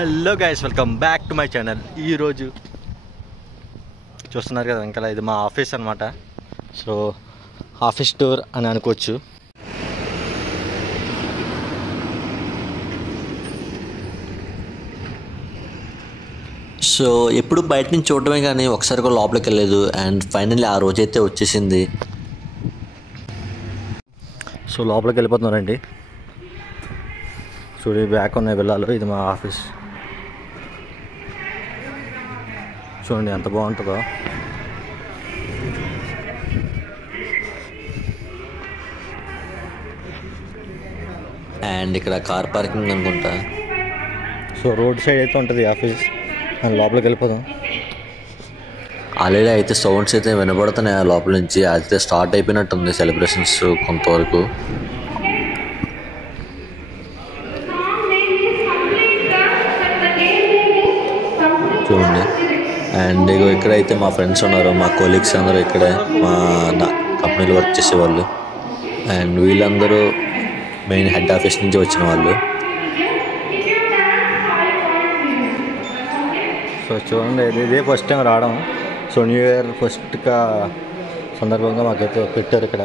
Hello guys, welcome back to my channel. ఈరోజు చూస్తున్నారు కదా వెనకాల, ఇది మా ఆఫీస్ అనమాట. సో ఆఫీస్ టూర్ అని అనుకోవచ్చు. సో ఎప్పుడు బయట నుంచి చూడటమే కానీ ఒకసారి కూడా లోపలికి వెళ్ళలేదు. అండ్ ఫైనల్లీ ఆ రోజైతే వచ్చేసింది. సో లోపలికి వెళ్ళిపోతున్నారండి. చూడండి, బ్యాక్ ఉన్నాయి వెళ్ళాలి. ఇది మా ఆఫీస్. చూడండి ఎంత బాగుంటుందో. అండ్ ఇక్కడ కార్ పార్కింగ్ అనుకుంటా. సో రోడ్ సైడ్ అయితే ఉంటుంది ఆఫీస్. అండ్ లోపలికి వెళ్ళిపోదాం. ఆల్రెడీ అయితే సౌండ్స్ అయితే వినబడుతున్నాయి లోపల నుంచి. అయితే స్టార్ట్ అయిపోయినట్టుంది సెలబ్రేషన్స్ కొంతవరకు. చూడండి. అండ్ ఇక్కడైతే మా ఫ్రెండ్స్ ఉన్నారు, మా కొలీగ్స్ అందరూ ఇక్కడే మా కంపెనీలో వర్క్ చేసేవాళ్ళు. అండ్ వీళ్ళందరూ మెయిన్ హెడ్ ఆఫీస్ నుంచి వచ్చిన వాళ్ళు. సో చూడండి, ఇదే ఫస్ట్ టైం రావడం. సో న్యూ ఇయర్ ఫస్ట్గా సందర్భంగా మాకైతే పెట్టారు ఇక్కడ.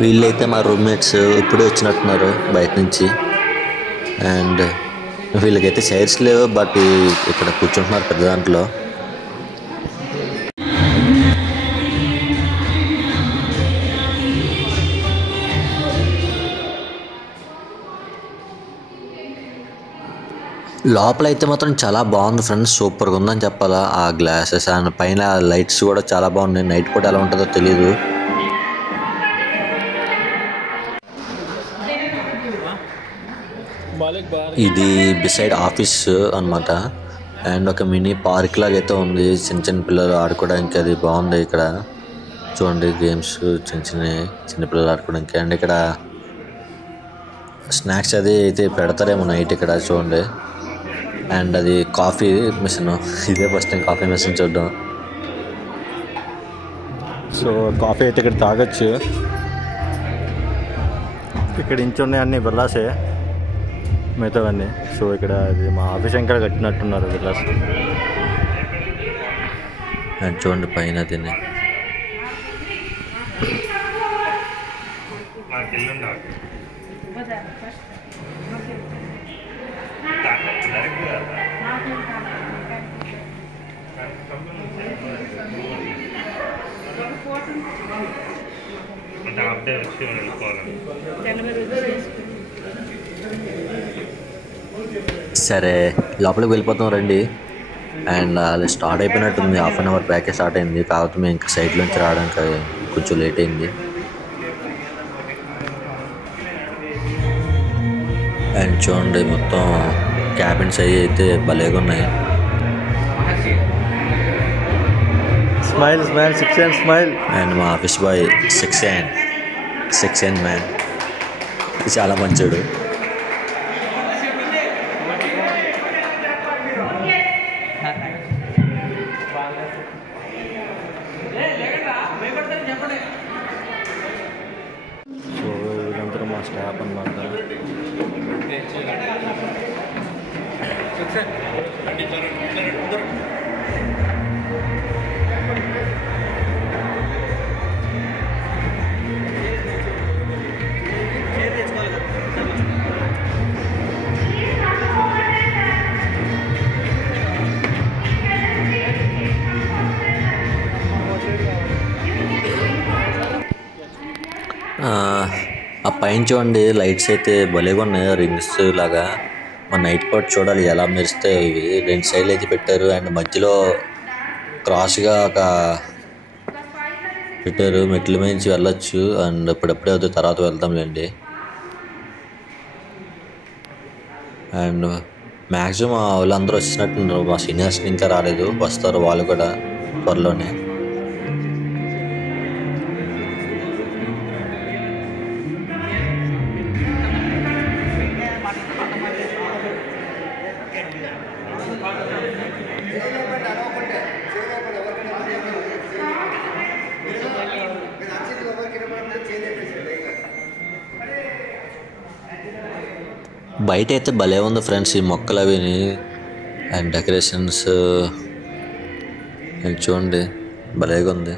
వీళ్ళైతే మా రూమ్మేట్స్ ఇప్పుడే వచ్చినట్టున్నారు బయట నుంచి. అండ్ వీళ్ళకైతే చైర్స్ లేవు, బట్ ఇక్కడ కూర్చుంటున్నారు పెద్ద దాంట్లో. లోపల అయితే మాత్రం చాలా బాగుంది ఫ్రెండ్స్, సూపర్గా ఉందని చెప్పాలా. ఆ గ్లాసెస్ అండ్ పైన లైట్స్ కూడా చాలా బాగున్నాయి. నైట్ పూట ఎలా ఉంటుందో తెలీదు. ఇది బిసైడ్ ఆఫీస్ అనమాట. అండ్ ఒక మినీ పార్క్ లాగా అయితే ఉంది, చిన్న చిన్న పిల్లలు ఆడుకోవడానికి. అది బాగుంది. ఇక్కడ చూడండి గేమ్స్ చిన్న పిల్లలు ఆడుకోవడానికి. అండ్ ఇక్కడ స్నాక్స్ అది అయితే పెడతారేమో నైట్ ఇక్కడ చూడండి. అండ్ అది కాఫీ మిషన్. ఇదే ఫస్ట్ టైం కాఫీ మిషన్ చూడడం. సో కాఫీ అయితే ఇక్కడ తాగొచ్చు. ఇక్కడ ఇంచున్నాయి అన్నీ బిర్లాసే మిగతావన్నీ. సో ఇక్కడ అది మా ఆఫీస్ ఇంకా కట్టినట్టున్నారు బిర్లాస్. అండ్ చూడండి పైన దీన్ని. సరే లోపలికి వెళ్ళిపోతాం రండి. అండ్ అది స్టార్ట్ అయిపోయినట్టుంది. హాఫ్ అన్ అవర్ బ్యాకే స్టార్ట్ అయింది. కాకపోతే మేము ఇంకా సైడ్ నుంచి రావడానికి కొంచెం లేట్ అయింది. అండ్ చూడండి మొత్తం క్యాబిన్స్ అవి అయితే భలేగా ఉన్నాయి. Smile smile 6 and smile. And మా ఆఫీస్ బాయ్ 6 and మ్యాన్ చాలా మంచోడు. సో వీళ్ళందరూ మా స్టాఫ్ అన్నమాట. ఆ పైన చూడండి లైట్స్ అయితే భలేగా ఉన్నాయి, రింగ్స్ లాగా. మన నైట్ పాట్ చూడాలి ఎలా మెరుస్తాయి ఇవి. 2 సైడ్లు అయితే పెట్టారు. అండ్ మధ్యలో క్రాస్గా ఒక పెట్టారు. మెట్ల నుంచి వెళ్ళొచ్చు. అండ్ ఇప్పుడప్పుడే అవుతుంది, తర్వాత వెళ్తాంలేండి. అండ్ మ్యాక్సిమం వాళ్ళందరూ వచ్చినట్టున్నారు. మా సీనియర్స్ ఇంకా రాలేదు, వస్తారు వాళ్ళు కూడా త్వరలోనే. బయట అయితే భలే ఉంది ఫ్రెండ్స్ ఈ మొక్కలు అవిని అండ్ డెకరేషన్స్ చూడండి భలేగా ఉంది.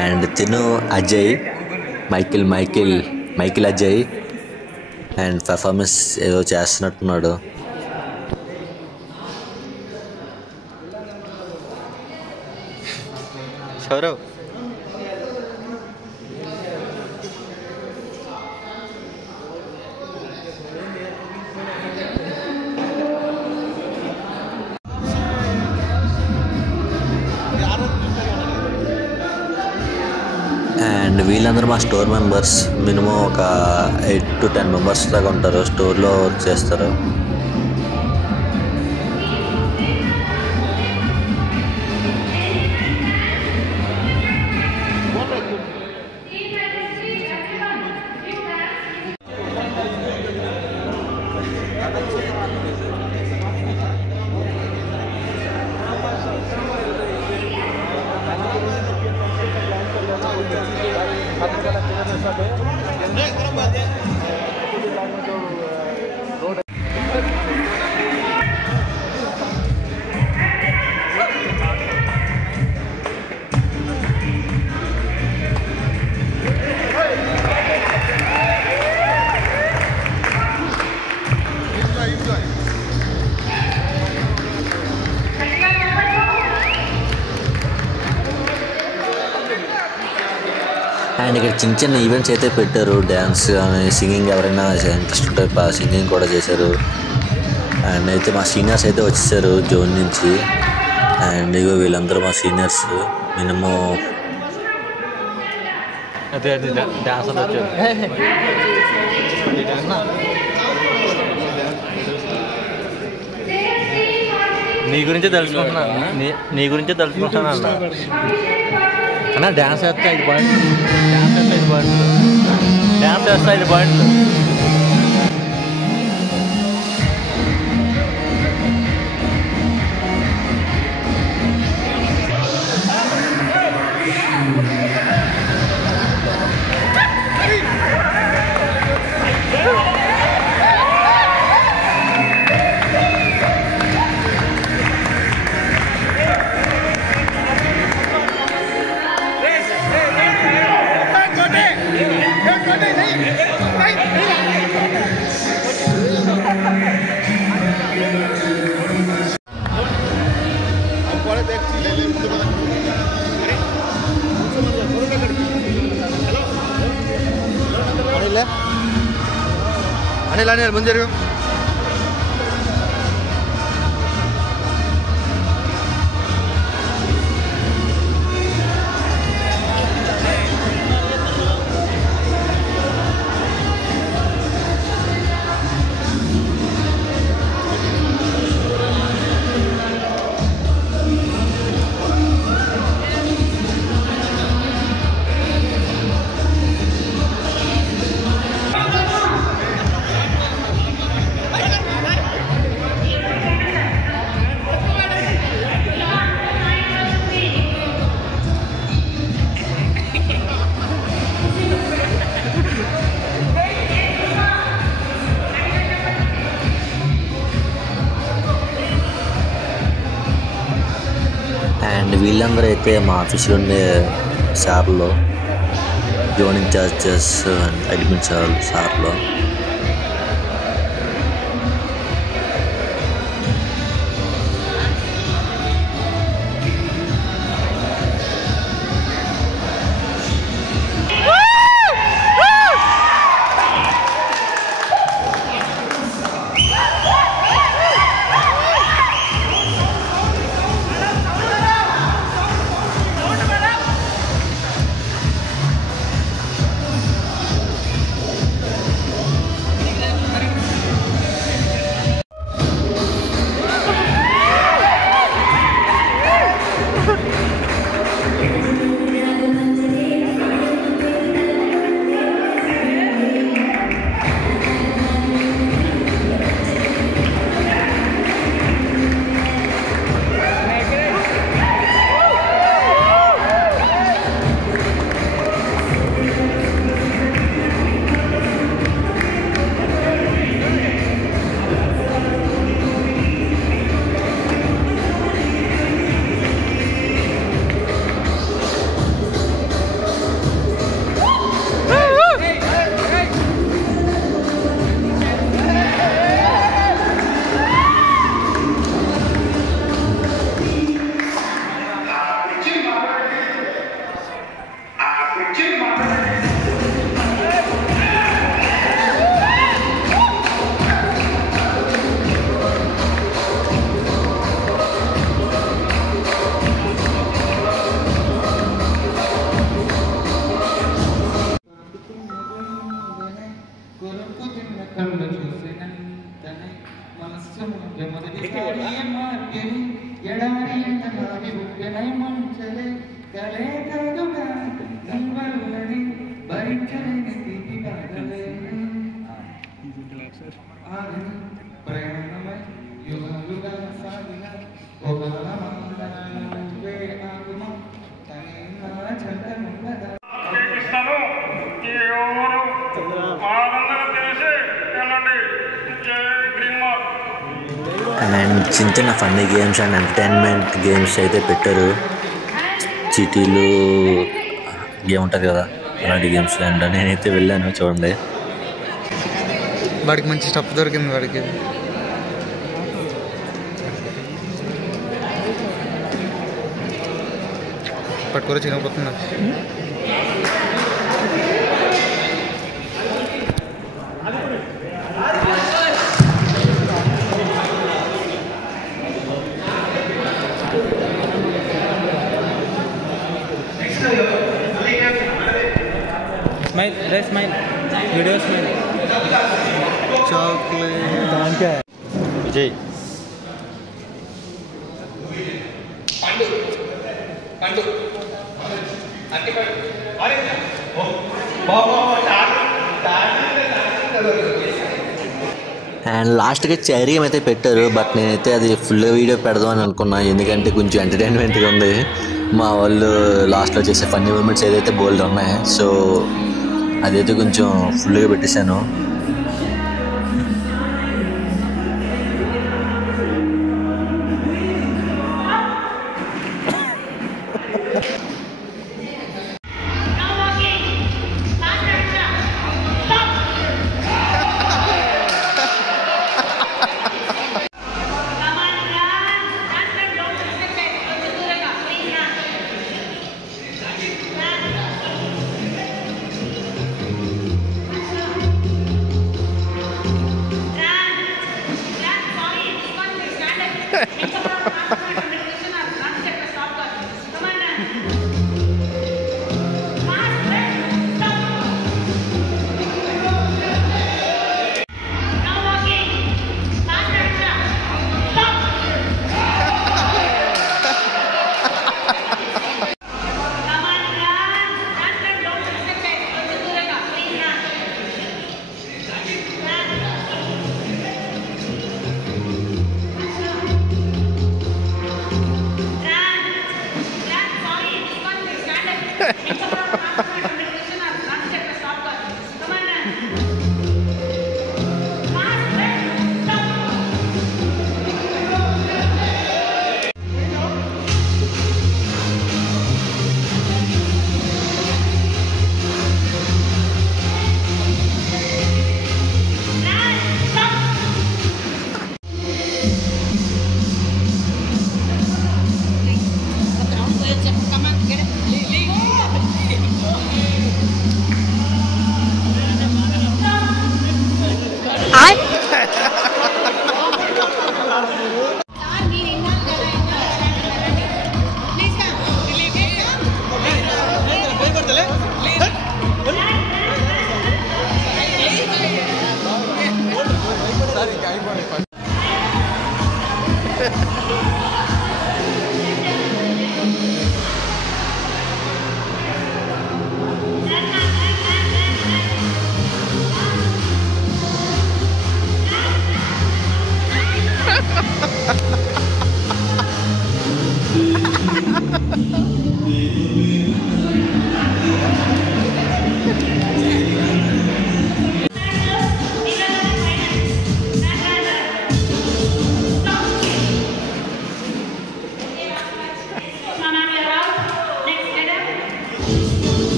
అండ్ తిను Ajay Michael Ajay and performance ఏదో చేస్తున్నట్టున్నాడు. సౌరవ్ అండ్ వీళ్ళందరూ మా స్టోర్ మెంబర్స్. మినిమం ఒక 8 to 10 మెంబర్స్ దాకా ఉంటారు, స్టోర్లో వర్క్ చేస్తారు. అండ్ ఇక్కడ చిన్న చిన్న ఈవెంట్స్ అయితే పెట్టారు, డ్యాన్స్ కానీ సింగింగ్, ఎవరైనా ఇంట్రెస్ట్ ఉంటే సింగింగ్ కూడా చేశారు. అండ్ అయితే మా సీనియర్స్ అయితే వచ్చేసారు జోన్ నుంచి. అండ్ ఇగో వీళ్ళందరూ మా సీనియర్స్. మినిమం నీ గురించే తెలుసుకుంటున్నాను అన్న. డ్యాన్స్ వేస్తే 5 పాయింట్లు, డ్యాన్స్ వేస్తే 5 పాయింట్లు. అనిల్ ముందు జరుగు. అండ్ వీళ్ళందరూ అయితే మా ఆఫీస్లో ఉండే సార్లో, జోన్ ఇన్ఛార్జెస్ అండ్ అడ్మిన్ సార్లో. అండ్ చిన్న చిన్న funny games and entertainment games అయితే పెట్టారు. చీటీలు గేమ్ ఉంటుంది కదా, అలాంటి గేమ్స్. అండ్ నేనైతే వెళ్ళాను, చూడండి. వాడికి మంచి స్టఫ్ దొరికింది. వాడికి పట్టుకోరు చిన్నపోతుంది. स्माइल रे स्माइल वीडियो स्माइल చాక్లెట్ దానికే విజయ్ అండ్ లాస్ట్గా చైర్ గేమ్ అయితే పెట్టారు. బట్ నేనైతే అది ఫుల్ వీడియో పెడదాం అని అనుకున్నా, ఎందుకంటే కొంచెం ఎంటర్టైన్మెంట్గా ఉంది. మా వాళ్ళు లాస్ట్లో చేసే ఫన్నీ మూమెంట్స్ ఏదైతే బోల్డ్ ఉన్నాయి, సో అదైతే కొంచెం ఫుల్గా పెట్టేశాను.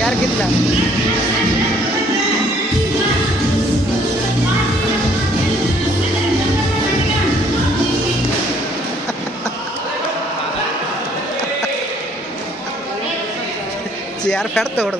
यार कितना చీర పెడతాడు.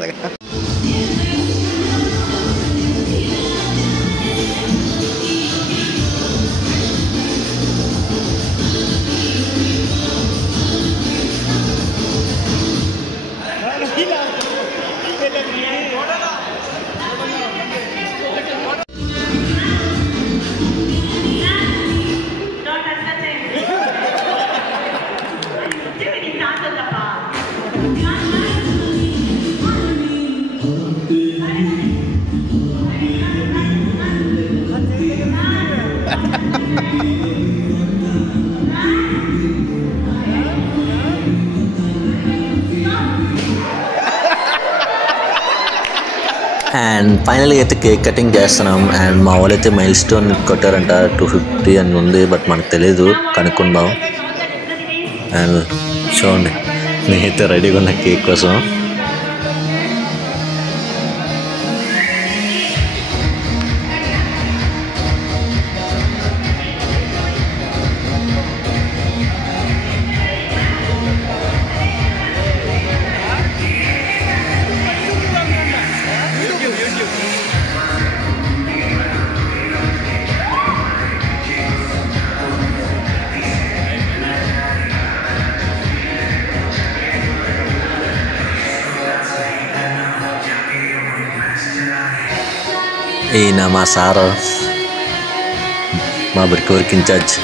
అండ్ ఫైనల్గా అయితే కేక్ కటింగ్ చేస్తున్నాం. అండ్ మా వాళ్ళు అయితే మైల్ స్టోన్ కొట్టారంట 250 అని ఉంది, బట్ మనకు తెలీదు, కనుక్కుందాం. అండ్ చూడండి నేనైతే రెడీగా ఉన్న కేక్ కోసం. ఈయన మా సారు, మా బ్రిక్ వర్క్ ఇన్ఛార్జ్.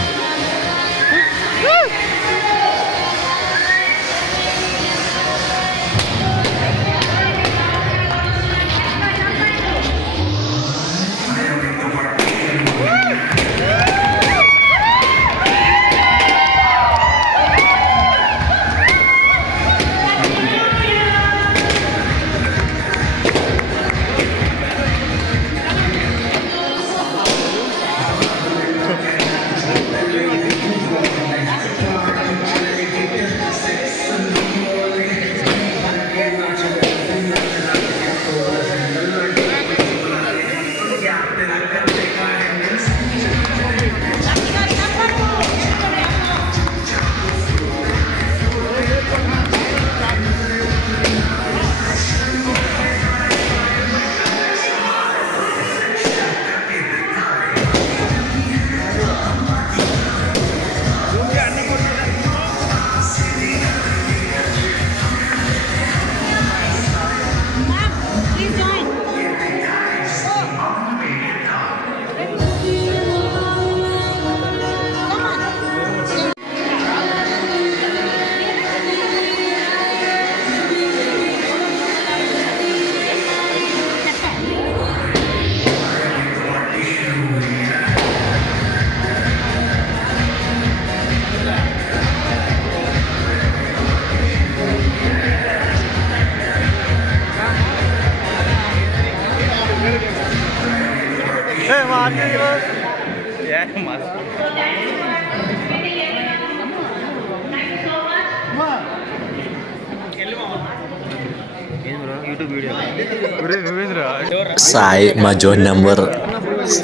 సాయి మా జోన్ నెంబర్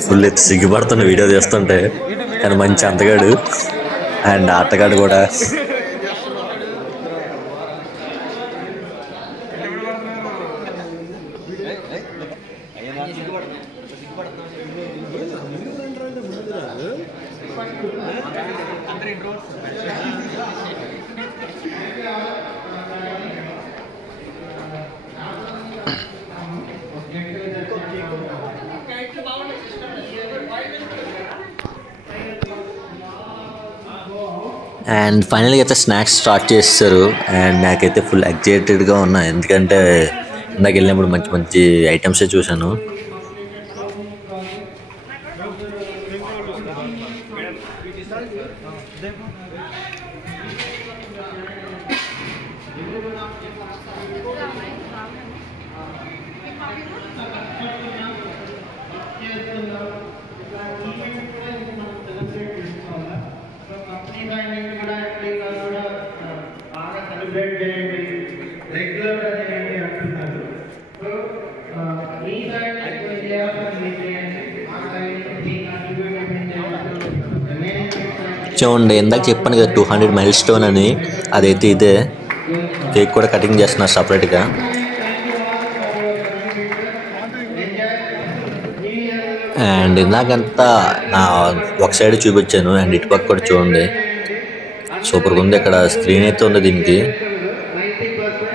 ఫుల్ సిగ్గుపడుతున్న వీడియో తీస్తుంటే, కానీ మంచి అంతగాడు అండ్ ఆటగాడు కూడా. అండ్ ఫైనల్గా అయితే స్నాక్స్ స్టార్ట్ చేస్తారు. అండ్ నాకైతే ఫుల్ ఎగ్జైటెడ్గా ఉన్నా, ఎందుకంటే ఇందాక వెళ్ళినప్పుడు మంచి మంచి ఐటమ్సే చూశాను. చూడండి, ఇందాక చెప్పాను కదా 200 మైల్ స్టోన్ అని, అదైతే ఇదే. కేక్ కూడా కటింగ్ చేస్తున్నారు సపరేట్గా. అండ్ ఇందాకంతా నా ఒక సైడ్ చూపించాను అండ్ ఇటు పక్క కూడా చూడండి, సూపర్గా ఉంది. ఇక్కడ స్క్రీన్ అయితే ఉంది దీనికి.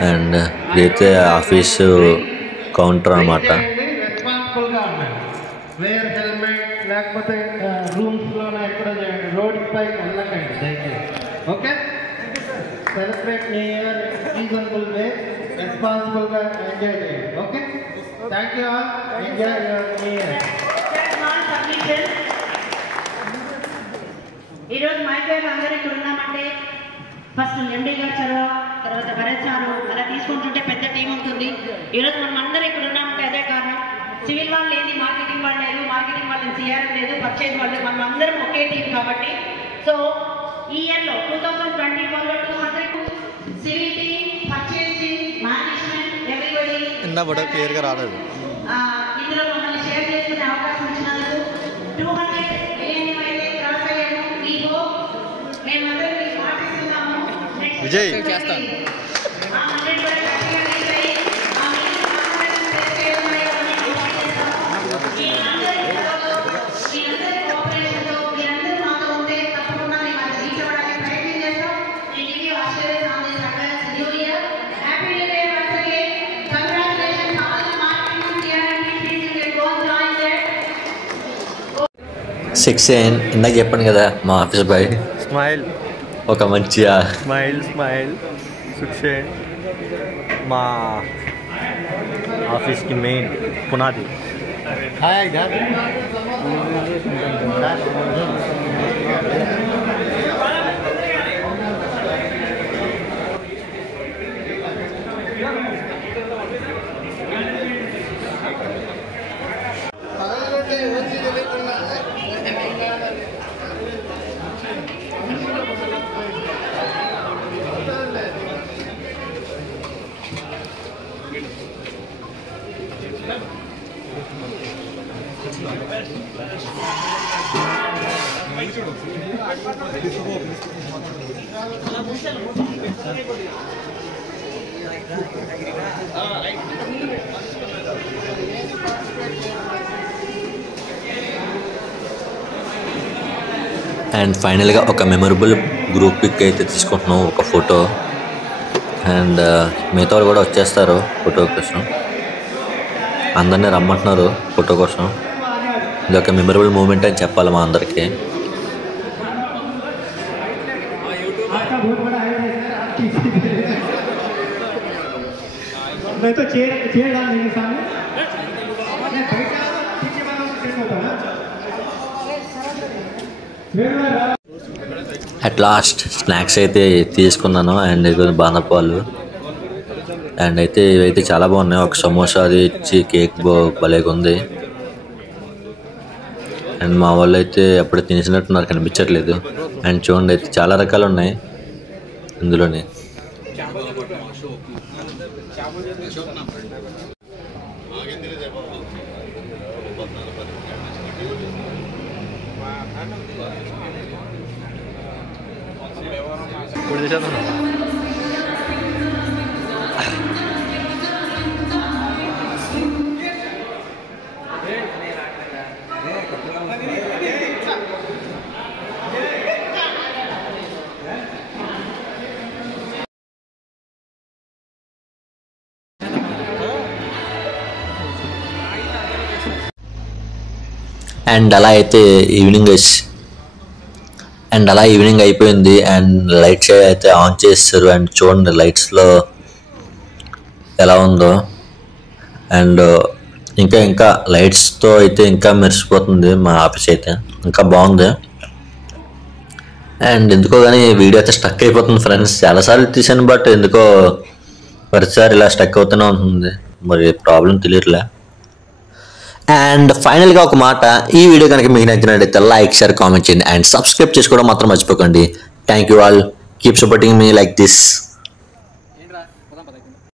అండ్ ఇదైతే ఆఫీసు కౌంటర్ అన్నమాట. వేర్ హెల్మెట్ లేకపోతే రూమ్స్లోనే ఎక్కడ చేయండి, రోడ్ పై వెళ్ళకండి దయచేసి. Okay, celebrate new year reasonable way, రెస్పాన్సిబుల్గా ఎంజాయ్ చేయండి. Okay, thank you all, enjoy your new year. ఈరోజు మా పేరు అందరూ ఇక్కడ ఉన్నామంటే ఫస్ట్ ఎండీ గారు చదువు, తర్వాత భరత్ సారు, అలా తీసుకుంటుంటే పెద్ద టీం ఉంటుంది. ఈరోజు మనం అందరూ ఇక్కడ ఉన్నామంటే అదే కారణం. సివిల్ వాళ్ళు లేదు, మార్కెటింగ్ వాళ్ళు లేదు, మార్కెటింగ్ వాళ్ళు సిఆర్ లేదు, పర్చేజ్ వాళ్ళు, మనం అందరం ఒకే టీం కాబట్టి. సో ఈ ఇయర్లో 2024లో 200 civil team, purchase team, management, everybody ఇందా ఫోటో క్లియర్గా రాలేదు. ఇందులో మమ్మల్ని షేర్ చేసుకునే అవకాశం ఇచ్చినందుకు 200 ఏఎన్ఎం అయితే క్రాస్ అయ్యాము. ఈ హోప్ మేమందరం మీకు పాటిస్తున్నాము. విజయ్ చేస్తాను. సెక్షన్ ఇందాక చెప్పాను కదా, మా ఆఫీస్ బాయ్ స్మైల్ ఒక మంచి స్మైల్ స్మైల్ సుక్షేన్ మా ఆఫీస్కి మెయిన్ పునాది. అండ్ ఫైనల్గా ఒక మెమొరబుల్ గ్రూప్ పిక్ అయితే తీసుకుంటున్నాం, ఒక ఫోటో. అండ్ మిగతా వాళ్ళు కూడా వచ్చేస్తారు ఫోటో కోసం, అందరినీ రమ్మంటున్నారు ఫోటో కోసం. ఇది ఒక మెమొరబుల్ మూమెంట్ అని చెప్పాలి మా అందరికీ. అట్ లాస్ట్ స్నాక్స్ అయితే తీసుకున్నాను. అండ్ ఇది బాదపాలు అండ్ అయితే ఇవైతే చాలా బాగున్నాయి. ఒక సమోసా అది ఇచ్చి కేక్ భలేగా ఉంది. అండ్ మా వాళ్ళు అయితే అప్పుడు తినేసినట్టున్నారు, కనిపించట్లేదు. అండ్ చూడండి అయితే చాలా రకాలు ఉన్నాయి ఇందులోనే. అండ్ అలా అయితే ఈవినింగ్ అయిపోయింది. అండ్ లైట్స్ అయితే ఆన్ చేస్తారు. అండ్ చూడండి లైట్స్లో ఎలా ఉందో. అండ్ ఇంకా లైట్స్తో అయితే ఇంకా మెరిసిపోతుంది మా ఆఫీస్ అయితే, ఇంకా బాగుంది. అండ్ ఎందుకో కానీ వీడియో అయితే స్టక్ అయిపోతుంది ఫ్రెండ్స్. చాలాసార్లు తీసాను బట్ ఎందుకో ప్రతిసారి ఇలా స్టక్ అవుతూనే ఉంటుంది, మరి ప్రాబ్లం తెలియట్లే. అండ్ ఫైనల్గా ఒక మాట, ఈ వీడియో కనుక మీకు నచ్చినట్లయితే లైక్, షేర్, కామెంట్ చేయండి. అండ్ సబ్స్క్రైబ్ చేసుకోవడం మాత్రం మర్చిపోకండి. Thank you all, keep supporting me like this.